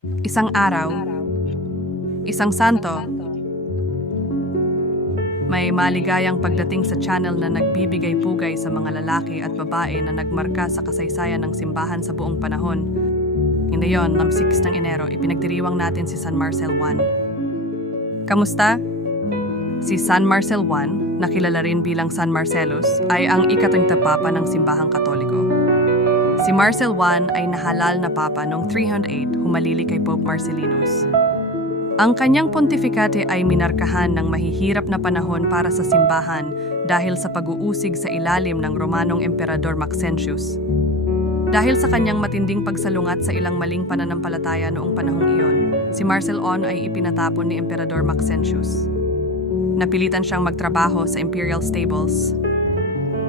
Isang araw, isang santo, may maligayang pagdating sa channel na nagbibigay pugay sa mga lalaki at babae na nagmarka sa kasaysayan ng simbahan sa buong panahon. Ngayon, ng 6 ng Enero, ipinagdiriwang natin si San Marcel I. Kamusta? Si San Marcel I, na kilala rin bilang San Marcelus, ay ang ikatlong papa ng simbahang katoliko. Si Marcel I ay nahalal na papa noong 308 humalili kay Pope Marcellinus. Ang kanyang pontificate ay minarkahan ng mahihirap na panahon para sa simbahan dahil sa pag-uusig sa ilalim ng Romanong Emperador Maxentius. Dahil sa kanyang matinding pagsalungat sa ilang maling pananampalataya noong panahong iyon, si Marcel I ay ipinatapon ni Emperador Maxentius. Napilitan siyang magtrabaho sa imperial stables.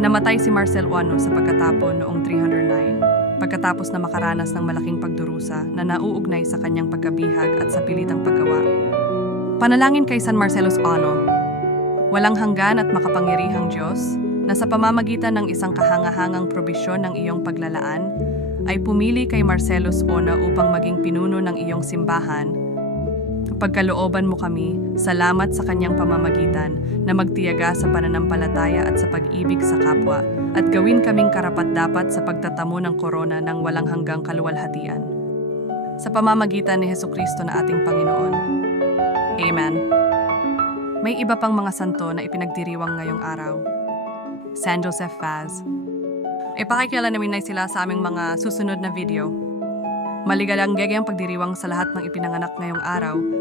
Namatay si Marcel I sa pagkatapon noong 309 pagkatapos na makaranas ng malaking pagdurusa na nauugnay sa kanyang pagkabihag at sa pilitang paggawa. Panalangin kay San Marcelus Ano, walang hanggan at makapangyarihang Diyos na sa pamamagitan ng isang kahangahangang probisyon ng iyong paglalaan, ay pumili kay Marcelus Ona upang maging pinuno ng iyong simbahan pagkalooban mo kami, salamat sa kanyang pamamagitan na magtiyaga sa pananampalataya at sa pag-ibig sa kapwa at gawin kaming karapat-dapat sa pagtatamo ng korona ng walang hanggang kaluwalhatian. Sa pamamagitan ni Heso Kristo na ating Panginoon. Amen. May iba pang mga santo na ipinagdiriwang ngayong araw. San Joseph Faz. Ipakikilala namin na sila sa aming mga susunod na video. Maligalang ang pagdiriwang sa lahat ng ipinanganak ngayong araw